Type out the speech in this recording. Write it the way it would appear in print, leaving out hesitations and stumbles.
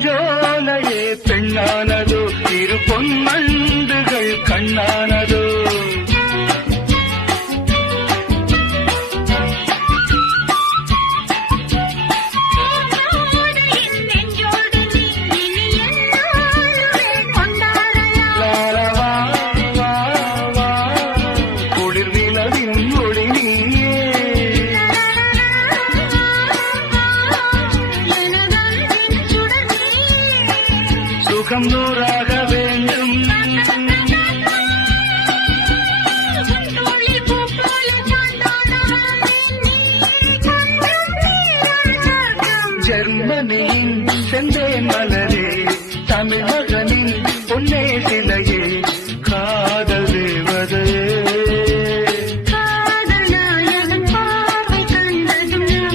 பூஞ்சோலையே பெண்ணானதோ இரு பொன்மண்டுகள் கண்ணானதோ சுகம் நூறாக வேண்டும் ஜெர்மனியின் செந்தேன் மலரே தமிழ் மகனின் பொன்னே சிலை